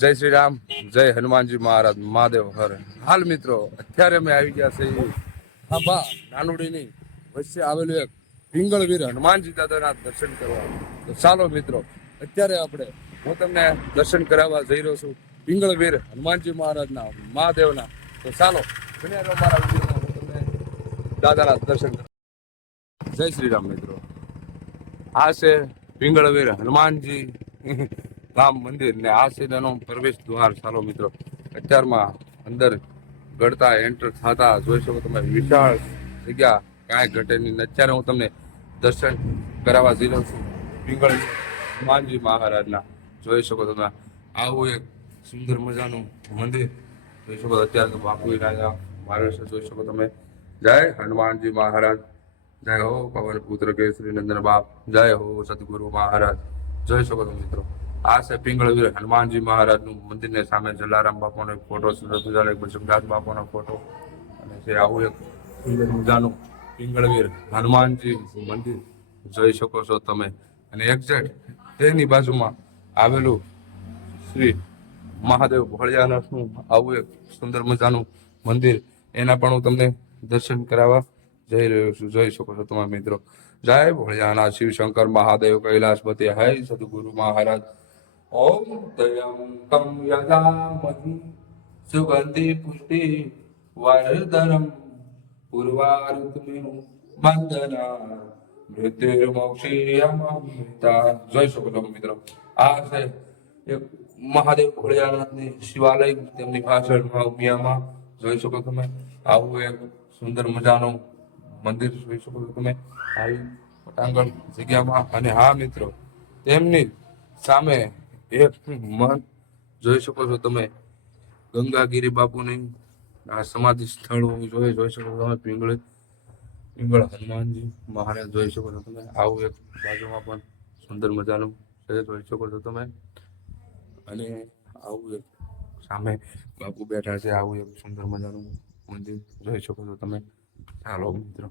જય શ્રી રામ, જય હનુમાનજી મહારાજ, મહાદેવ, હર હાલ મિત્રો, અત્યારે અમે આવી ગયા છે આંબા નાનુડીની વચ્ચે આવેલું એક પિંગળવીર હનુમાનજી દાદાના દર્શન કરવા. તો ચાલો મિત્રો, અત્યારે આપણે, હું તમને દર્શન કરાવવા જઈ રહ્યો છું પિંગળવીર હનુમાનજી મહારાજના, મહાદેવના. તો ચાલો મારા હું તમને દાદાના દર્શન. જય શ્રી રામ મિત્રો. આ છે પિંગળવીર હનુમાનજી. રામ મંદિર ને આ છે પ્રવેશ દ્વાર. ચાલો મિત્રો, અત્યારમાં અંદર ગળતા એન્ટર થતા જોઈ શકો તમે, વિશાળ જગ્યા કાંઈ ઘટે નહીં. અત્યારે હું તમને દર્શન કરાવવા જઈ રહ્યો છું, પિંગળ હનુમાનજી મહારાજના. જોઈ શકો તમે, આવું એક સુંદર મજાનું મંદિર. જોઈ શકો અત્યારે તો બાપુ રાજા મહારાષ્ટ્ર જોઈ શકો તમે. જય હનુમાનજી મહારાજ. જય હો પવન પુત્ર કેસરી નંદન બાપ. જય હો સદગુરુ મહારાજ. જોઈ શકો તમે મિત્રો. આ છે પિંગળવીર હનુમાનજી મહારાજનું મંદિરને સામે જલારામ બાપાનો એક ફોટો, સુરત એક બચમદાસ બાપાનો ફોટો. અને જે આવું એક સુંદર મજાનું પિંગળવીર હનુમાનજી મંદિર જોઈ શકો છો તમે. અને એક્ઝેક્ટ તેની બાજુમાં આવેલું શ્રી મહાદેવ ભોળિયાનાથનું આવું એક સુંદર મજાનું મંદિર. એના પણ હું તમને દર્શન કરાવવા જઈ રહ્યો છું. જોઈ શકો છો તમારા મિત્રો. જય ભોળિયાનાથ. શિવ શંકર મહાદેવ કૈલાસપતિ હૈ સદગુરુ મહારાજ. ઓમ દયમ तं यजामहि। પુષ્ટિ વર્ધનમ પૂર્વારુતમિનું બંધના મૃત્યુર્મોક્ષીયમૃતા જોઈ શકો છો મિત્રો આ છે એક મહાદેવ ભોળિયાનાથની શિવાલય તેમની પાછળ ઉમિયામાં જોઈ શકો તમે. આવું એક સુંદર મજાનું મંદિર જોઈ શકો છો તમે. આવી પટાંગણ જગ્યામાં. અને હા મિત્રો, તેમની સામે એક મન જોઈ શકો છો તમે. ગંગાગીરી બાપુની આ સમાધિ સ્થળ જોઈ જોઈ શકો છો તમે. પિંગળ પિંગળ હનુમાનજી મહારાજ જોઈ શકો છો તમે. આવું એક બાજુમાં પણ સુંદર મજાનું જોઈ શકો છો તમે. અને આવું એક સામે બાપુ બેઠા છે, આવું એક સુંદર મજાનું મંદિર જોઈ શકો છો તમે. ચાલો મિત્રો.